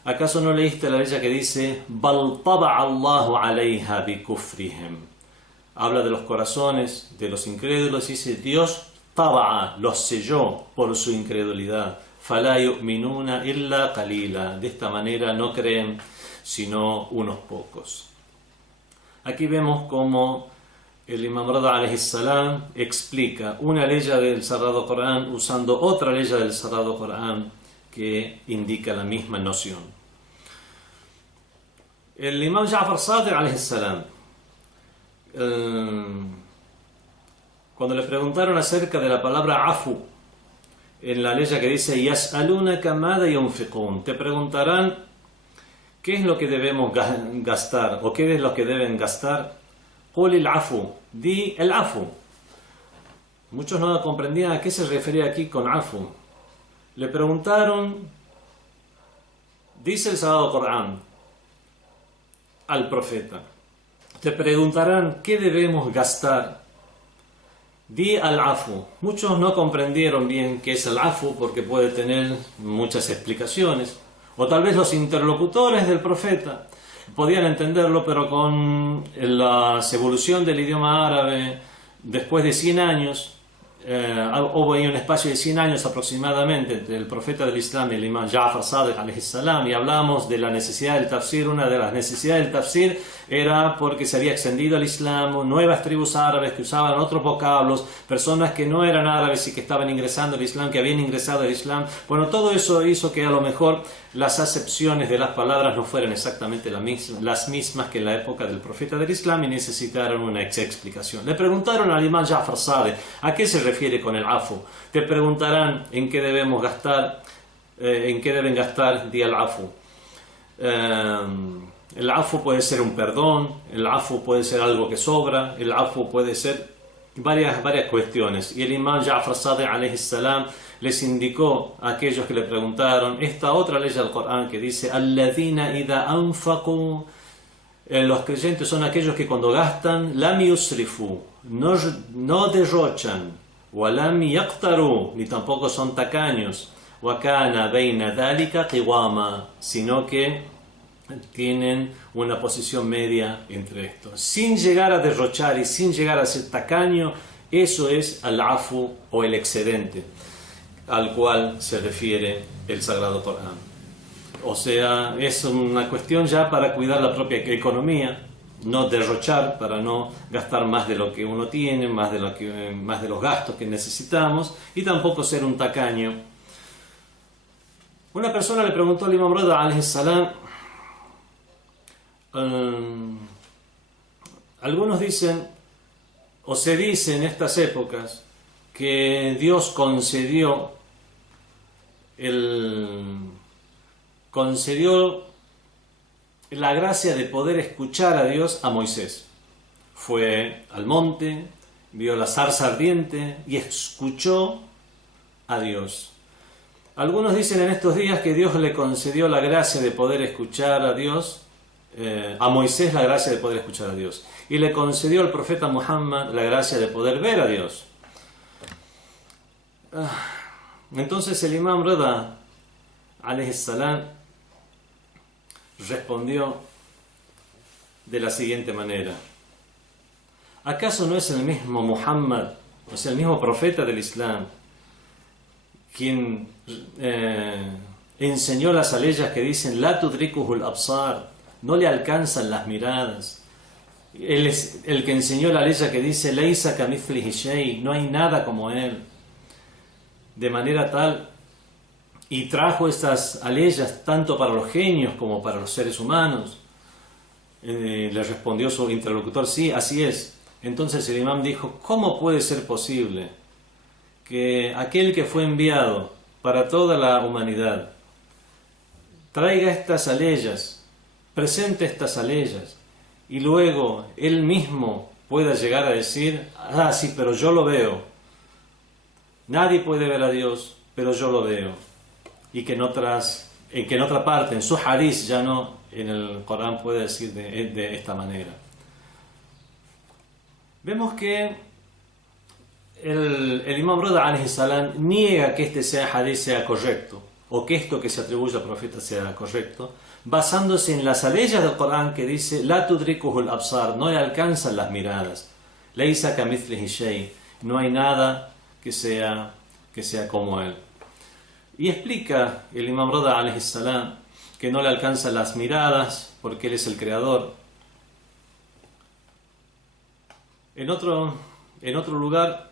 ¿Acaso no leíste la ley que dice Bal taba'a Allahu alayha bi kufrihim? Habla de los corazones de los incrédulos y dice Dios taba'a, los selló por su incredulidad. Fala yu'minuna illa qalila. De esta manera no creen sino unos pocos. Aquí vemos cómo el Imam Rada alayhi salam explica una ley del Sagrado Corán usando otra ley del Sagrado Corán que indica la misma noción. El Imam Ja'far Sadiq alayhi salam, cuando le preguntaron acerca de la palabra afu en la ley que dice yas'alunaka madha yunfiqun, te preguntarán qué es lo que debemos gastar o qué es lo que deben gastar. Qul el afu, di el afu. Muchos no comprendían a qué se refería aquí con afu. Le preguntaron, dice el Sagrado Corán al profeta, te preguntarán qué debemos gastar, di al afu. Muchos no comprendieron bien qué es el afu porque puede tener muchas explicaciones, o tal vez los interlocutores del profeta podían entenderlo, pero con la evolución del idioma árabe después de 100 años, hubo ahí un espacio de 100 años aproximadamente entre el profeta del Islam y el imam Ja'far Sadiq alayhi salam, y hablamos de la necesidad del tafsir. Una de las necesidades del tafsir era porque se había extendido el Islam, nuevas tribus árabes que usaban otros vocablos, personas que no eran árabes y que estaban ingresando al Islam, que habían ingresado al Islam. Bueno, todo eso hizo que a lo mejor las acepciones de las palabras no fueran exactamente las mismas que en la época del profeta del Islam y necesitaron una explicación. Le preguntaron al imam Ja'far Sadiq, ¿a qué se refiere con el afu? Te preguntarán en qué debemos gastar, en qué deben gastar, di al afu. El afu puede ser un perdón, el afu puede ser algo que sobra, el afu puede ser varias cuestiones. Y el imam Ja'far Sadiq alayhi salam les indicó a aquellos que le preguntaron esta otra ley del Corán que dice alladhina idha anfaqu, los creyentes son aquellos que cuando gastan lam yusrifu, no derrochan, wa lam yaqtaru, ni tampoco son tacaños, wa kana bayna dhalika qiwama, sino que tienen una posición media entre estos, sin llegar a derrochar y sin llegar a ser tacaño. Eso es al afu o el excedente al cual se refiere el Sagrado Corán. O sea, es una cuestión ya para cuidar la propia economía, no derrochar para no gastar más de lo que uno tiene, más de los gastos que necesitamos, y tampoco ser un tacaño. Una persona le preguntó al Imam Rada alayhi salam, algunos dicen o se dice en estas épocas que Dios concedió la gracia de poder escuchar a Dios a Moisés. Fue al monte, vio la zarza ardiente y escuchó a Dios. Algunos dicen en estos días que Dios le concedió la gracia de poder escuchar a Dios, a Moisés la gracia de poder escuchar a Dios, y le concedió al profeta Muhammad la gracia de poder ver a Dios. Entonces el imam Rada alayhi salam respondió de la siguiente manera: ¿acaso no es el mismo Muhammad, o sea, el mismo profeta del Islam, quien enseñó las aleyas que dicen la tudrikuhul absar, no le alcanzan las miradas? Él es el que enseñó la ley que dice leisa kamithlihi shay, no hay nada como él. De manera tal, y trajo estas aleyas tanto para los genios como para los seres humanos. Le respondió su interlocutor: sí, así es. Entonces el imam dijo: ¿cómo puede ser posible que aquel que fue enviado para toda la humanidad. Traiga estas aleyas, presente estas aleyas, y luego él mismo pueda llegar a decir, ah, sí, pero yo lo veo. Nadie puede ver a Dios, pero yo lo veo. Y que en otra parte, en su hadith, ya no, en el Corán puede decir de esta manera. Vemos que el Imam Rida alayhi salam niega que este hadith sea correcto, o que esto que se atribuye al profeta sea correcto, basándose en las aleyas del Corán que dice la tudrikuhu al-absar, no le alcanzan las miradas, laysa kamithlihi shay, no hay nada que sea como él. Y explica el Imam Rida alayhi salam que no le alcanzan las miradas porque él es el creador. En otro lugar,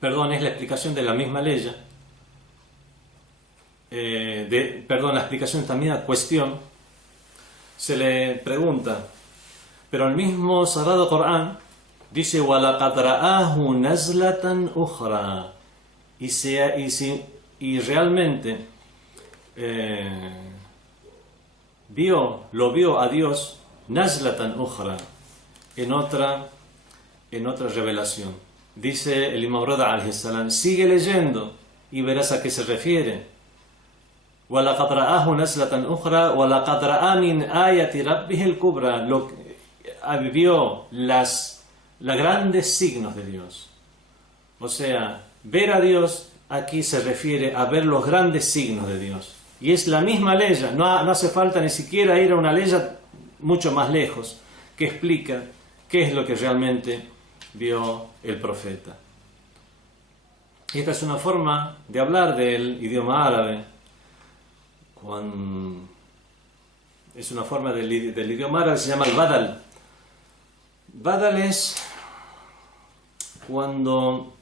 es la explicación de la misma ley, la explicación también a cuestión, se le pregunta, pero el mismo Sagrado Corán dice وَلَقَدْ رَآهُ نَزْلَةً أُخْرَى, y realmente lo vio a Dios nazlatan ukhra, en otra revelación. Dice el Imam Rida alayhi salam, sigue leyendo y verás a qué se refiere. وَلَقَدْ رَآهُ نَزْلَةً أُخْرَى وَلَقَدْ رَآ مِنْ آيَةِ رَبِّهِ الْكُبْرَى, vio los grandes signos de Dios. O sea, ver a Dios aquí se refiere a ver los grandes signos de Dios. Y es la misma ley, no hace falta ni siquiera ir a una ley mucho más lejos, que explica qué es lo que realmente vio el profeta. Y esta es una forma de hablar del idioma árabe. Es una forma del idioma árabe, se llama el badal. Badal es cuando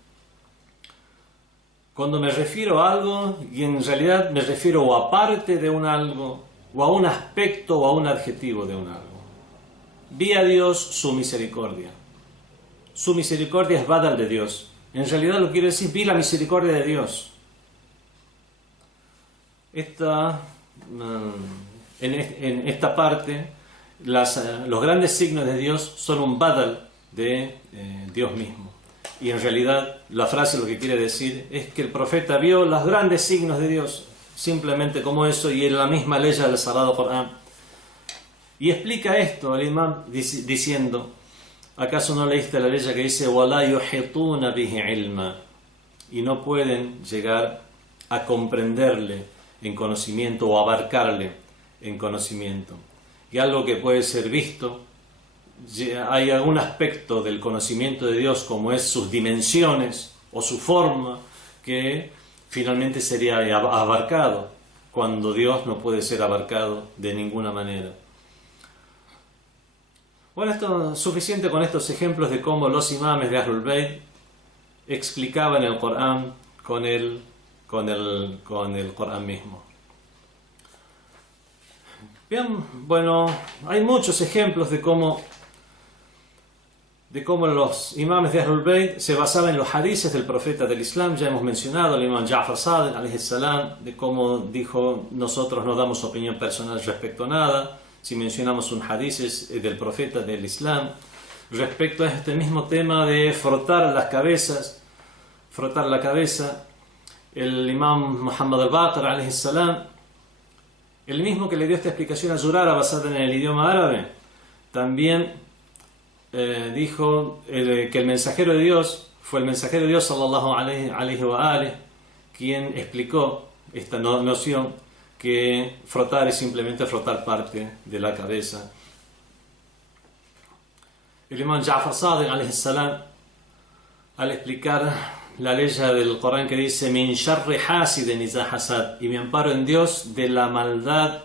me refiero a algo y en realidad me refiero o a parte de un algo, o a un aspecto o a un adjetivo de un algo. Vi a Dios su misericordia. Su misericordia es badal de Dios. En realidad lo quiere decir, vi la misericordia de Dios. En esta parte, los grandes signos de Dios son un badal de Dios mismo. Y en realidad la frase lo que quiere decir es que el profeta vio los grandes signos de Dios, simplemente como eso, y en la misma ley del Sagrado Corán. Y explica esto al imam diciendo, ¿acaso no leíste la ley que dice وَلَا يُحِطُونَ بِهِ عِلْمًا? Y no pueden llegar a comprenderle en conocimiento o abarcarle en conocimiento. Y algo que puede ser visto, hay algún aspecto del conocimiento de Dios, como es sus dimensiones o su forma, que finalmente sería abarcado, cuando Dios no puede ser abarcado de ninguna manera. Bueno, esto es suficiente con estos ejemplos de cómo los imames de Ahlul Bayt explicaban el Corán con el Corán mismo. Bien, bueno, hay muchos ejemplos de cómo los imames de Ahlul Bayt se basaban en los hadices del profeta del Islam. Ya hemos mencionado al imam Ja'far Sadiq alayhi salam, de cómo dijo, nosotros no damos opinión personal respecto a nada, si mencionamos un hadith del profeta del Islam. Respecto a este mismo tema de frotar la cabeza, el imam Muhammad al-Baqir alayhi salam, el mismo que le dio esta explicación a Zurara basada en el idioma árabe, también dijo que el mensajero de Dios fue el mensajero de Dios sallallahu alayhi wa alihi quien explicó esta noción, que frotar es simplemente frotar parte de la cabeza. El imam Ja'far Sadiq alayhi salam, al explicar la ley del Corán que dice min sharri hasidin iza hasad, y me amparo en Dios de la maldad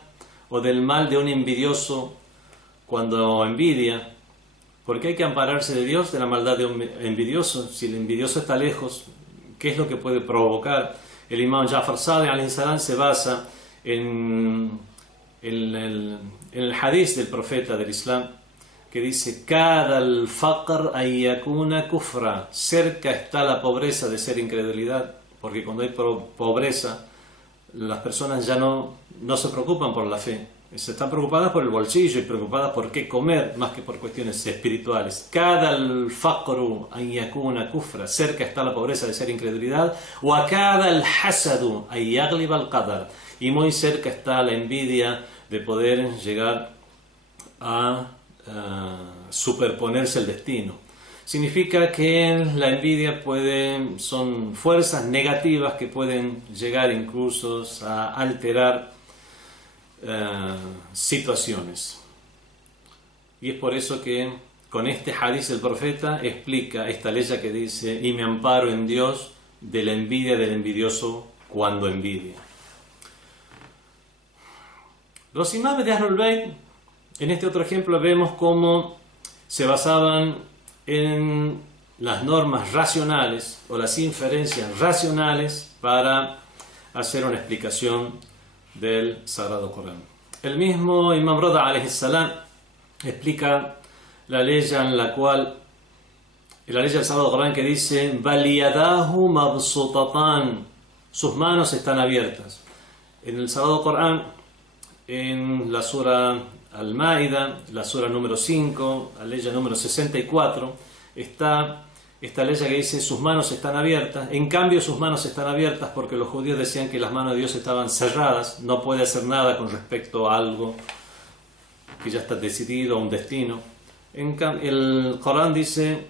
o del mal de un envidioso cuando envidia, porque hay que ampararse de Dios de la maldad de un envidioso. Si el envidioso está lejos, ¿qué es lo que puede provocar? El imam Ja'far Sadiq alayhi salam se basa en el hadith del profeta del Islam que dice cada al-faqr ay yakuna kufra, cerca está la pobreza de ser incredulidad. porque cuando hay pobreza, las personas ya no se preocupan por la fe, se están preocupadas por el bolsillo y preocupadas por qué comer, más que por cuestiones espirituales. Cada al-faqru an yakuna kufra, cerca está la pobreza de ser incredulidad, wa cada al-hasadu an yagliba al-qadar, y muy cerca está la envidia de poder llegar a superponerse el destino. Significa que la envidia son fuerzas negativas que pueden llegar incluso a alterar situaciones. Y es por eso que con este hadiz el profeta explica esta ley que dice: y me amparo en Dios de la envidia del envidioso cuando envidia. Los imames de Ahlul Bayt, en este otro ejemplo vemos cómo se basaban en las normas racionales o las inferencias racionales para hacer una explicación del Sagrado Corán. El mismo Imam Rida alayhi salam explica la ley en la cual, la ley del Sagrado Corán, que dice: Baliyadahu mabsutatan, sus manos están abiertas. En el Sagrado Corán, en la sura Al-Maida, la sura número 5, la ley número 64, está esta ley que dice: sus manos están abiertas. En cambio, sus manos están abiertas porque los judíos decían que las manos de Dios estaban cerradas, no puede hacer nada con respecto a algo que ya está decidido, a un destino. En cambio, el Corán dice: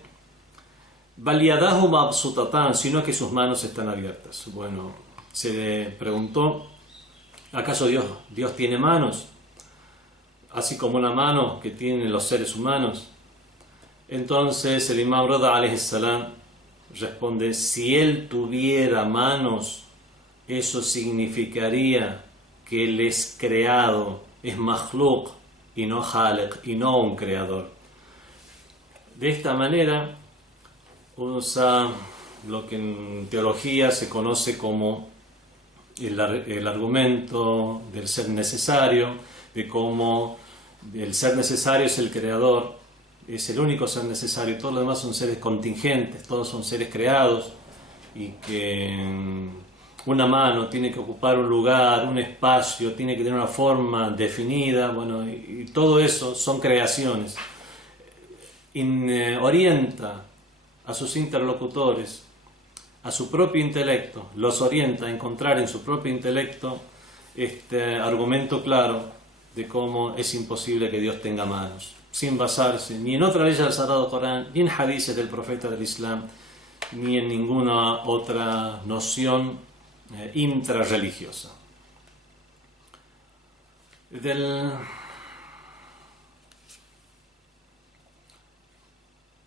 Baliyadahu mabsutatan, sino que sus manos están abiertas. Bueno, se le preguntó: ¿acaso Dios tiene manos, así como una mano que tienen los seres humanos? Entonces el Imam Rida alayhi salam responde: si él tuviera manos, eso significaría que él es creado, es makhluq y no khaliq, y no un creador. De esta manera usa lo que en teología se conoce como el argumento del ser necesario, de cómo el ser necesario es el creador, es el único ser necesario, todos los demás son seres contingentes, todos son seres creados, y que una mano tiene que ocupar un lugar, un espacio, tiene que tener una forma definida, bueno, y todo eso son creaciones. Orienta a sus interlocutores, a su propio intelecto, los orienta a encontrar en su propio intelecto este argumento claro de cómo es imposible que Dios tenga manos, sin basarse ni en otra ley del Sagrado Corán, ni en hadices del profeta del Islam, ni en ninguna otra noción intrarreligiosa.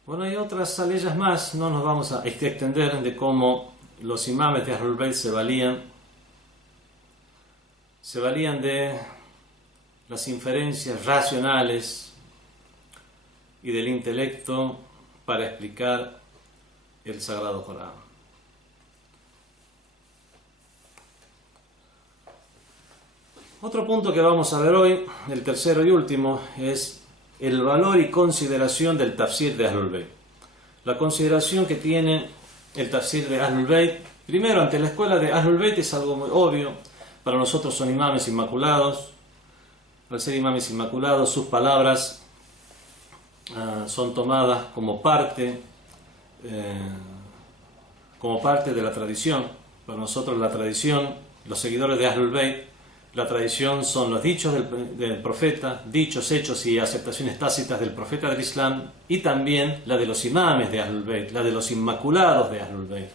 Bueno, hay otras leyes más, no nos vamos a extender de cómo los imames de Ahlul Bayt se valían de las inferencias racionales y del intelecto para explicar el Sagrado Corán. Otro punto que vamos a ver hoy, el tercero y último, es el valor y consideración del tafsir de Ahlul Bayt. La consideración que tiene el tafsir de Ahlul Bayt, primero, ante la escuela de Ahlul Bayt, es algo muy obvio. Para nosotros son imames inmaculados. Al ser imames inmaculados, sus palabras son tomadas como parte de la tradición. Para nosotros la tradición, los seguidores de Ahlul Bayt, la tradición son los dichos del profeta, dichos, hechos y aceptaciones tácitas del profeta del Islam, y también la de los imames de Ahlul Bayt, la de los inmaculados de Ahlul Bayt.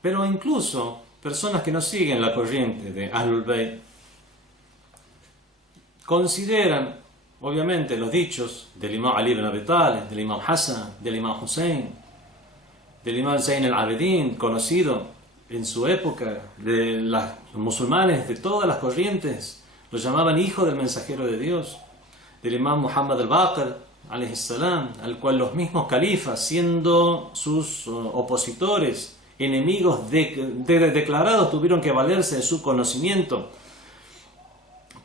Pero incluso personas que no siguen la corriente de Ahlul Bayt consideran, obviamente, los dichos del Imam Ali ibn Abi Talib, del Imam Hassan, del Imam Hussein, del Imam Zayn al-Abidin, conocido en su época, de los musulmanes de todas las corrientes, lo llamaban hijo del mensajero de Dios, del Imam Muhammad al-Baqir, alayhi salam, al cual los mismos califas, siendo sus opositores, enemigos declarados, tuvieron que valerse de su conocimiento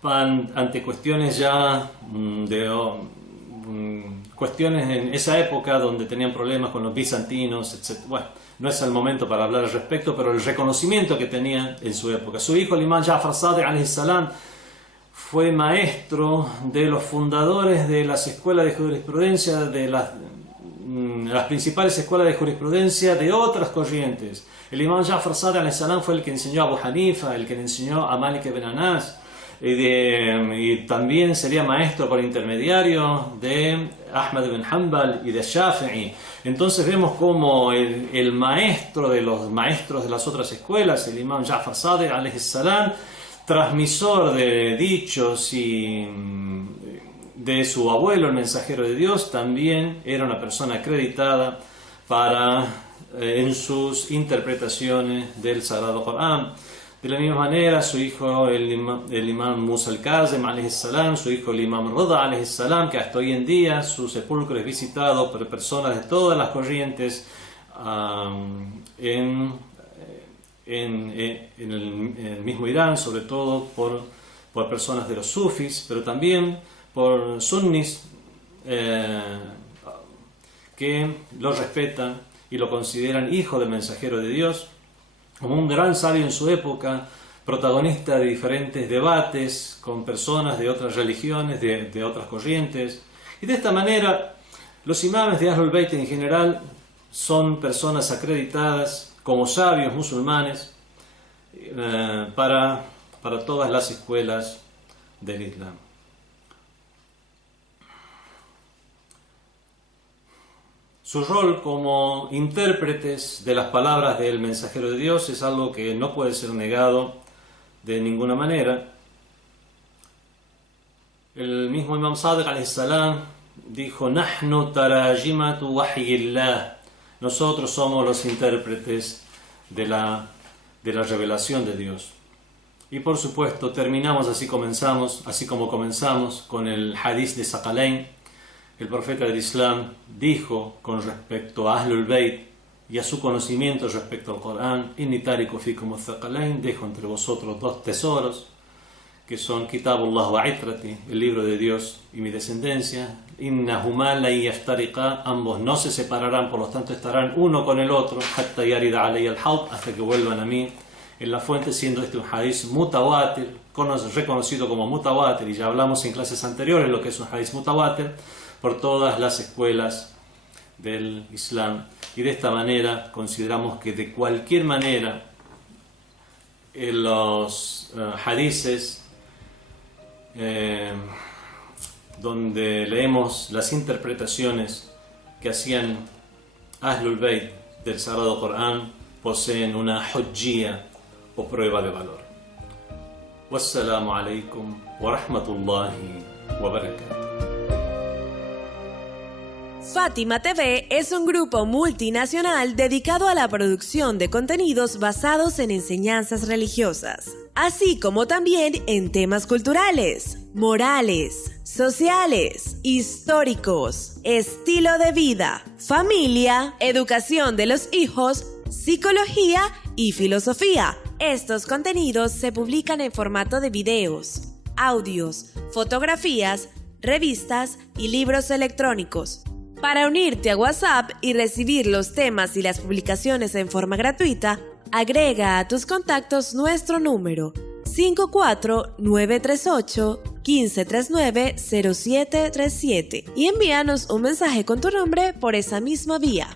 ante cuestiones ya cuestiones en esa época donde tenían problemas con los bizantinos, etc. Bueno, no es el momento para hablar al respecto, pero el reconocimiento que tenían en su época. Su hijo, el imán Ja'far Sadiq alayhi salam, fue maestro de los fundadores de las escuelas de jurisprudencia, de las principales escuelas de jurisprudencia de otras corrientes. El imán Ja'far Sadiq alayhi salam fue el que enseñó a Abu Hanifa, el que le enseñó a Malik ibn Anas, y también sería maestro por intermediario de Ahmad ibn Hanbal y de Shafi'i. Entonces vemos como el maestro de los maestros de las otras escuelas, el imán Ja'far Sadiq alayhi salam, transmisor de dichos y de su abuelo, el mensajero de Dios, también era una persona acreditada en sus interpretaciones del Sagrado Corán. De la misma manera, su hijo, el imán Musa al-Kazim alayhi salam, su hijo el imán Rida alayhi salam, que hasta hoy en día su sepulcro es visitado por personas de todas las corrientes en el mismo Irán, sobre todo por personas de los sufis, pero también por sunnis que lo respetan y lo consideran hijo del mensajero de Dios, como un gran sabio en su época, protagonista de diferentes debates con personas de otras religiones, de otras corrientes. Y de esta manera, los imames de Ahlul Bayt en general son personas acreditadas como sabios musulmanes para todas las escuelas del Islam. Su rol como intérpretes de las palabras del mensajero de Dios es algo que no puede ser negado de ninguna manera. El mismo Imam Sadiq alayhi salam dijo: "Nahnu tarajimatu wahyillah", nosotros somos los intérpretes de la revelación de Dios. Y por supuesto terminamos así como comenzamos con el hadith de Saqalain. El profeta del Islam dijo con respecto a Ahlul Bayt y a su conocimiento respecto al Corán: "Inni tariku fikum ath-thaqalain", dejo entre vosotros dos tesoros, que son Kitabullah wa itrati, el libro de Dios y mi descendencia. "Innahuma la yaftariqa", ambos no se separarán, por lo tanto estarán uno con el otro, hatta yarida alayya al-hawd, hasta que vuelvan a mí en la fuente, siendo este un hadith mutawatir, reconocido como mutawatir, y ya hablamos en clases anteriores lo que es un hadith mutawatir, por todas las escuelas del Islam. Y de esta manera consideramos que de cualquier manera los hadices donde leemos las interpretaciones que hacían Ahlul Bayt del Sagrado Corán poseen una hujjía o prueba de valor. Wassalamu alaikum wa rahmatullahi wa barakatuh. Fátima TV es un grupo multinacional dedicado a la producción de contenidos basados en enseñanzas religiosas, así como también en temas culturales, morales, sociales, históricos, estilo de vida, familia, educación de los hijos, psicología y filosofía. Estos contenidos se publican en formato de videos, audios, fotografías, revistas y libros electrónicos. Para unirte a WhatsApp y recibir los temas y las publicaciones en forma gratuita, agrega a tus contactos nuestro número 54938-1539-0737 y envíanos un mensaje con tu nombre por esa misma vía.